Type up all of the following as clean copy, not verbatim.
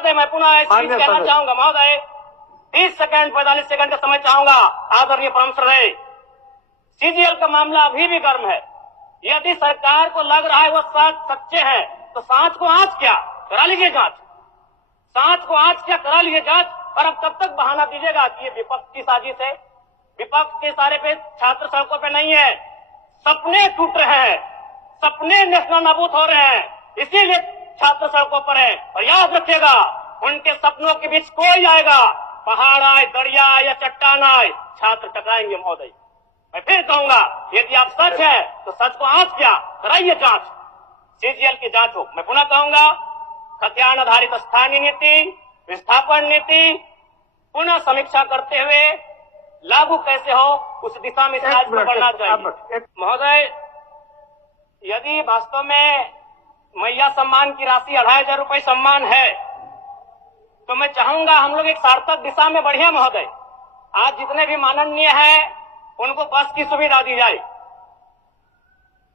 महोदय मैं पुनः एक चीज कहना चाहूंगा महोदय, 30 सेकंड 45 सेकंड का समय चाहूंगा। आदरणीय परम श्रद्धेय, सीजीएल का मामला अभी भी गर्म है। यदि सरकार को लग रहा है वो सच्चे हैं तो सांच को आंच क्या करा लीजिए जांच, सांच को आंच क्या करा लीजिए जांच। और अब तब तक बहाना दीजिएगा कि ये विपक्ष की साजिश है। विपक्ष के सारे पे छात्र सड़कों पे नहीं है, सपने टूट रहे हैं, सपने नेशनल नाबूद हो रहे हैं, इसीलिए छात्र सड़कों पर है। और याद रखिएगा, उनके सपनों के बीच कोई आएगा, पहाड़ आए, दरिया आए या चट्टान आए, छात्र टकराएंगे महोदय। मैं फिर कहूंगा, यदि आप सच है तो सच को आंच क्या कराइए जांच, सीजीएल की जांच हो। मैं पुनः कहूंगा, खतियान आधारित स्थानीय नीति, विस्थापन नीति पुनः समीक्षा करते हुए लागू कैसे हो उस दिशा में राज्य को बढ़ना चाहिए। महोदय, यदि वास्तव में मैया सम्मान की राशि 2500 रुपये सम्मान है तो मैं चाहूंगा हम लोग एक सार्थक दिशा में बढ़िया महोदय। आज जितने भी माननीय हैं उनको बस की सुविधा दी जाए,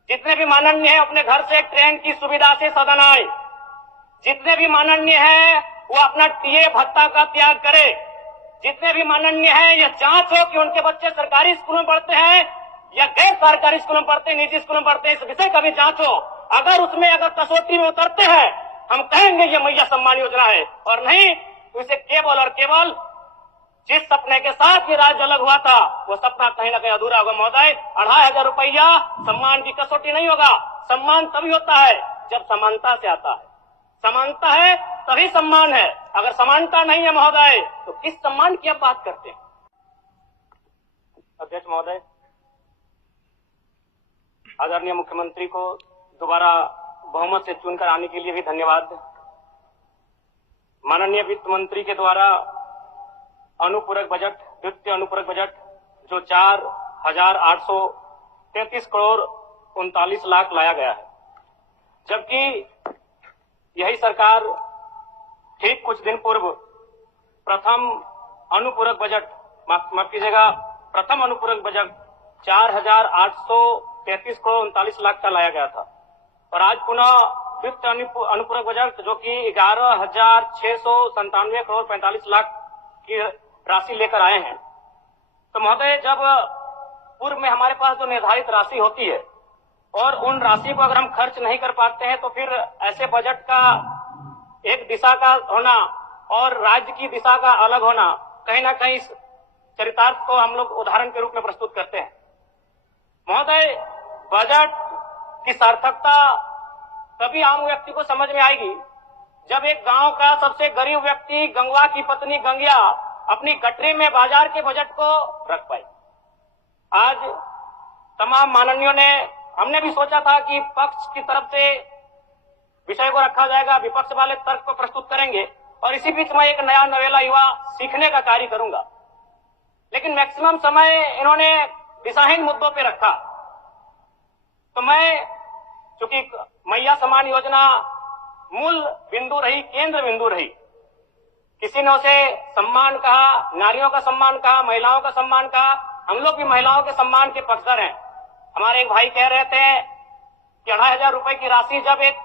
जितने भी माननीय हैं अपने घर से ट्रेन की सुविधा से सदन आए, जितने भी माननीय हैं वो अपना टीए भत्ता का त्याग करे, जितने भी माननीय हैं यह जांच हो कि उनके बच्चे सरकारी स्कूलों में पढ़ते हैं या गैर सरकारी स्कूलों में पढ़ते हैं, निजी स्कूलों में पढ़ते हैं, इस विषय का भी जांच हो। अगर उसमें अगर कसौटी में उतरते हैं हम कहेंगे ये मैया सम्मान योजना है, और नहीं तो इसे केवल और केवल जिस सपने के साथ ये राज्य अलग हुआ था वो सपना कहीं ना कहीं अधूरा होगा महोदय। 2500 रुपया सम्मान की कसौटी नहीं होगा। सम्मान तभी होता है जब समानता से आता है, समानता है तभी सम्मान है। अगर समानता नहीं है महोदय तो किस सम्मान की आप बात करते हैं। अध्यक्ष महोदय, आदरणीय मुख्यमंत्री को दोबारा बहुमत से चुनकर आने के लिए भी धन्यवाद। माननीय वित्त मंत्री के द्वारा अनुपूरक बजट, द्वितीय अनुपूरक बजट जो 4,833 करोड़ 39 लाख लाया गया है, जबकि यही सरकार ठीक कुछ दिन पूर्व प्रथम अनुपूरक बजट, माफ कीजिएगा, प्रथम अनुपूरक बजट 4,833 करोड़ 39 लाख का लाया गया था। और आज पुनः द्वितीय अनुपूरक बजट जो कि 11,697 करोड़ 45 लाख की राशि लेकर आए हैं। तो महोदय, जब पूर्व में हमारे पास जो निर्धारित राशि होती है और उन राशि को अगर हम खर्च नहीं कर पाते हैं तो फिर ऐसे बजट का एक दिशा का होना और राज्य की दिशा का अलग होना, कहीं ना कहीं इस चरितार्थ को हम लोग उदाहरण के रूप में प्रस्तुत करते हैं। महोदय, बजट की सार्थकता तभी आम व्यक्ति को समझ में आएगी जब एक गांव का सबसे गरीब व्यक्ति, गंगवा की पत्नी गंगिया, अपनी गठरी में बाजार के बजट को रख पाई। आज तमाम माननीयों ने, हमने भी सोचा था कि पक्ष की तरफ से विषय को रखा जाएगा, विपक्ष वाले तर्क को प्रस्तुत करेंगे और इसी बीच मैं एक नया नवेला युवा सीखने का कार्य करूंगा। लेकिन मैक्सिमम समय इन्होंने दिशाहीन मुद्दों पे रखा। तो मैं, चूंकि मैया सम्मान योजना मूल बिंदु रही, केंद्र बिंदु रही, किसी ने उसे सम्मान कहा, नारियों का सम्मान कहा, महिलाओं का सम्मान कहा, हम लोग भी महिलाओं के सम्मान के पक्षधर हैं। हमारे एक भाई कह रहे थे कि 2500 रुपए की राशि जब एक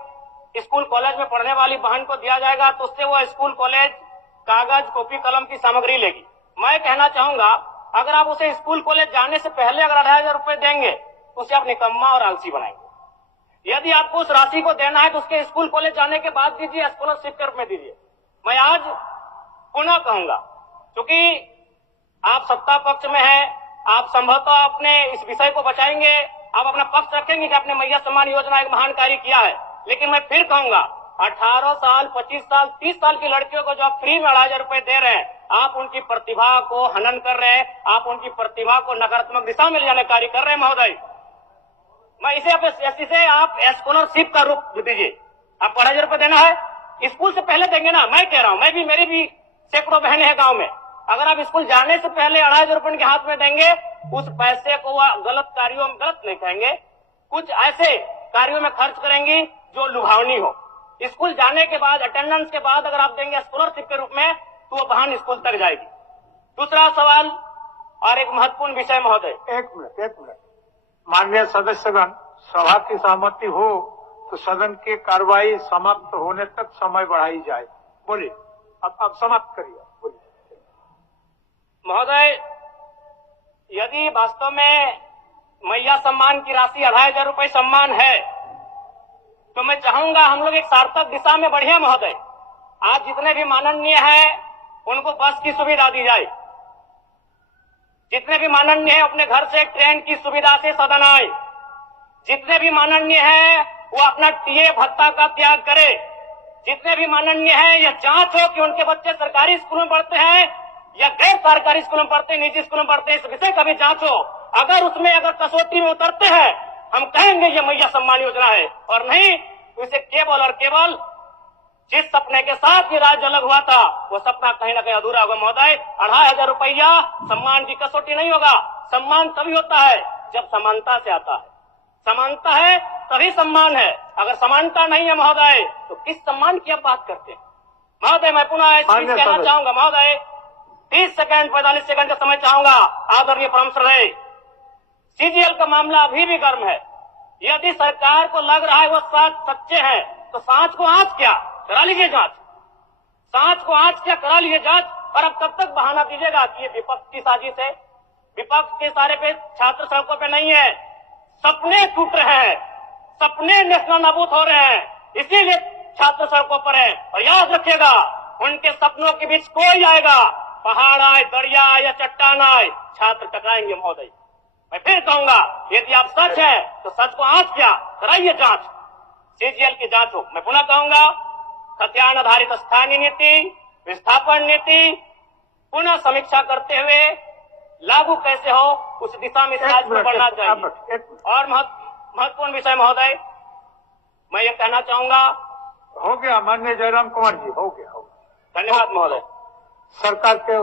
स्कूल कॉलेज में पढ़ने वाली बहन को दिया जाएगा तो उससे वो स्कूल कॉलेज कागज, कॉपी, कलम की सामग्री लेगी। मैं कहना चाहूंगा, अगर आप उसे स्कूल कॉलेज जाने से पहले अगर 2500 रुपए देंगे तो उसे आप निकम्मा और आलसी बनाएंगे। यदि आपको उस राशि को देना है तो उसके स्कूल कॉलेज जाने के बाद दीजिए, स्कॉलरशिप के रूप में दीजिए। मैं आज पुनः कहूंगा, क्योंकि आप सत्ता पक्ष में हैं, आप संभवतः अपने इस विषय को बचाएंगे, आप अपना पक्ष रखेंगे कि आपने मैया सम्मान योजना एक महान कार्य किया है। लेकिन मैं फिर कहूंगा, 18 साल, 25 साल, 30 साल की लड़कियों को जो आप फ्री में 2500 रुपए दे रहे हैं, आप उनकी प्रतिभा को हनन कर रहे हैं, आप उनकी प्रतिभा को नकारात्मक दिशा में ले जाने कार्य कर रहे हैं महोदय। मैं इसे आप स्कॉलरशिप का रूप दीजिए। आप 2500 रुपए देना है, स्कूल से पहले देंगे ना। मैं कह रहा हूं, मेरी भी सैकड़ों बहनें हैं गांव में, अगर आप स्कूल जाने से पहले 2500 रुपए उनके हाथ में देंगे, उस पैसे को वह गलत कार्यों में, गलत नहीं कहेंगे, कुछ ऐसे कार्यों में खर्च करेंगी जो लुभावनी हो। स्कूल जाने के बाद, अटेंडेंस के बाद अगर आप देंगे स्कॉलरशिप के रूप में तो वो बहन स्कूल तक जाएगी। दूसरा सवाल और एक महत्वपूर्ण विषय महोदय। एक मिनट माननीय सदस्यगण, सभा की सहमति हो तो सदन की कार्रवाई समाप्त होने तक समय बढ़ाई जाए। बोलिए। अब समाप्त करिए, बोलिए। महोदय, यदि वास्तव में मैया सम्मान की राशि 2,500 रुपए सम्मान है, तो मैं चाहूंगा हम लोग एक सार्थक दिशा में बढ़िया महोदय। आज जितने भी माननीय हैं उनको बस की सुविधा दी जाए, जितने भी माननीय हैं अपने घर से ट्रेन की सुविधा से सदन आए, जितने भी माननीय हैं वो अपना टीए भत्ता का त्याग करे, जितने भी माननीय हैं यह जांच हो कि उनके बच्चे सरकारी स्कूलों में पढ़ते हैं या गैर सरकारी स्कूलों में पढ़ते हैं, निजी स्कूलों में पढ़ते हैं, इस विषय का भी जांच हो। अगर उसमें अगर कसौटी में उतरते हैं, हम कहेंगे ये मैया सम्मान योजना है, और नहीं तो इसे केवल और केवल जिस सपने के साथ ये राज्य अलग हुआ था वो सपना कहीं ना कहीं अधूरा होगा महोदय। 2,500 रुपया सम्मान की कसौटी नहीं होगा। सम्मान तभी होता है जब समानता से आता है, समानता है तभी सम्मान है। अगर समानता नहीं है महोदय तो किस सम्मान की आप बात करते हैं महोदय? मैं पुनः इस चीज कहना चाहूंगा महोदय, 30 सेकंड 45 सेकंड का समय चाहूंगा। आदरणीय परम श्रद्धेय, सीजीएल का मामला अभी भी गर्म है। यदि सरकार को लग रहा है वो सच्चे हैं तो सांच को आंच क्या करा लीजिए जांच, सांच को आंच क्या करा लीजिए जांच। और अब कब तक बहाना दीजिएगा कि ये विपक्ष की साजिश है? विपक्ष के सारे पे छात्र सड़कों पे नहीं है, सपने टूट रहे हैं, सपने नेशनल नाबूद हो रहे हैं, इसीलिए छात्र सड़कों पर है। और याद रखिएगा, उनके सपनों के बीच कोई आएगा, पहाड़ आए, दरिया आए या चट्टान आए, छात्र टकराएंगे महोदय। मैं फिर कहूंगा, यदि आप सच है तो सच को आंच क्या कराइए जांच, सीजीएल की जांच हो। मैं पुनः कहूंगा, खतियान आधारित स्थानीय नीति, विस्थापन नीति पुनः समीक्षा करते हुए लागू कैसे हो उस दिशा में राज्य में बढ़ना चाहिए। और महत्वपूर्ण विषय महोदय, मैं ये कहना चाहूंगा, हो गया माननीय जयराम कुमार जी, हो गया। धन्यवाद महोदय। सरकार के